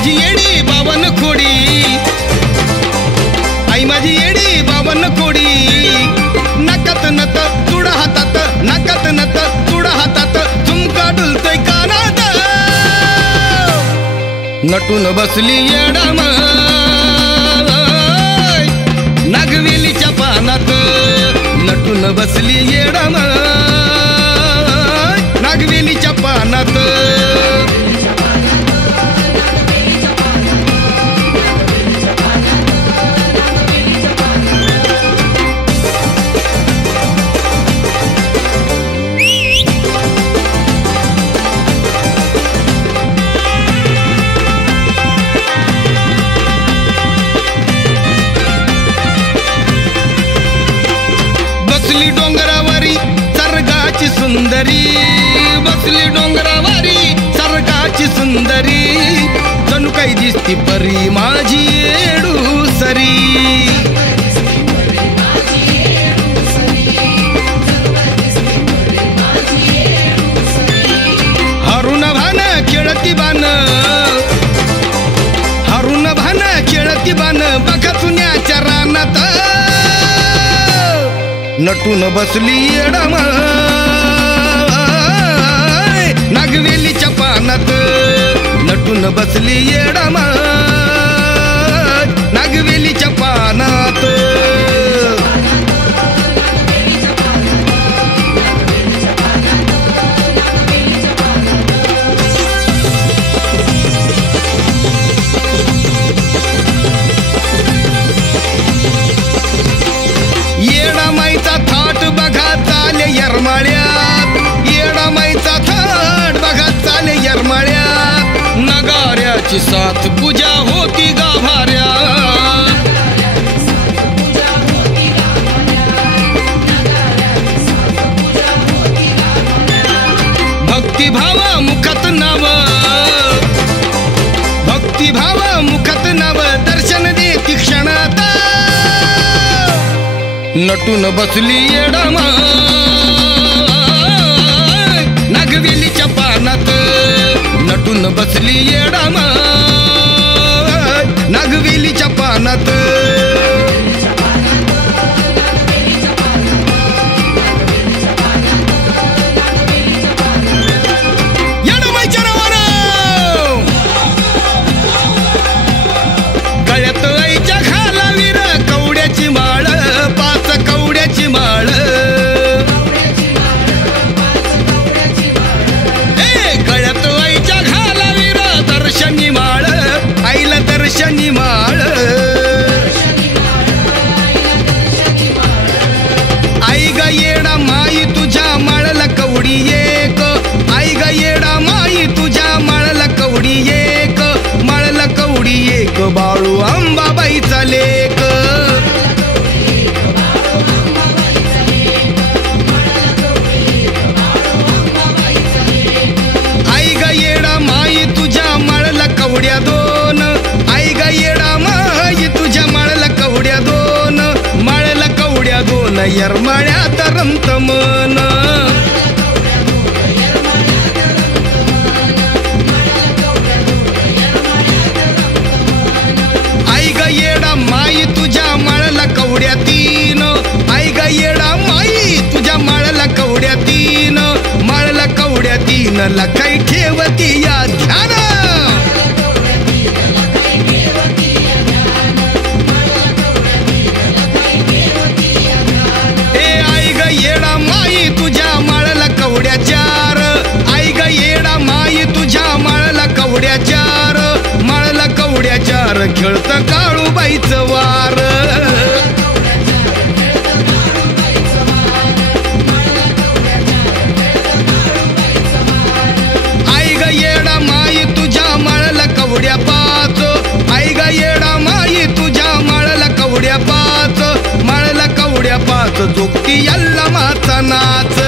माझी येडी बावन खोडी, आई माझी येडी बावन खोडी, नाकात नत तुड हातात, नाकात नत तुड हातात, झुमका डुलतोय कानात, नटून बसली येडाम नागवेलीच्या पानात, नटून बसली येडाम नागवेलीच्या पानात. बसली डोंगरावरी सर्गाची सुंदरी, बसली डोंगरावरी सर्गाची सुंदरी, जणू काही दिसती परी माझी येडू सरी. हरुण भान खेळती बान, हरुण भान खेळती बान, बघा चुन्याच्या रानात, नटून बसली येडाम नागवेलीच्या पानात, नटून बसली येडाम नागवेलीच्या पानात. येडामाईचा थाट बघा चाले यरमाळ्यात, येडामाईचा थाट बघा चाले यरमाळ्यात, नगाऱ्याची साथ पूजा होती गाभाऱ्यात. भक्तिभावा मुखात नाव, भक्तिभावा मुखात नाव, दर्शन देती क्षणात, नटून बसली येडाम नागवेलीच्या पानात, नटून बसली येडाम नागवेलीच्या पानात. येडामाईच्या नावानं गळ्यात आईच्या घालावीर कवड्याची माळ, पाच कवड्याची माळ, गळ्यात आईच्या घालावीर दर्शनी माळ, आईला दर्शनी माळ. आई ग येडा माई तुझ्या माळला कवडी एक, आई ग येडा माई तुझ्या माळला कवडी एक, माळला कवडी एक, बाळू अंबाबाईचा लेक. आई ग येडा माई तुझ्या माळला कवड्या दोन, आई ग येडा माई तुझ्या माळला कवड्या दोन, माळला कवड्या दोन, यरमाळ्यात रमत मन. आई ग येडा माई तुझ्या माळला कवड्या तीन, आई ग येडा माई तुझ्या माळला कवड्या तीन, माळला कवड्या तीन, लखाई ठेवती या ध्यान. ए आई ग येडा माई तुझ्या माळला कवड्या चार, आई ग येडा माई तुझ्या माळला कवड्या चार, माळला कवड्या चार, खेळत काळूबाईचं वार. आई ग येडा माई तुझ्या माळला कवड्या पाच, आई ग येडा माई तुझ्या माळला कवड्या पाच, माळला कवड्या पाच, जोगती यल्ला माचा नाच.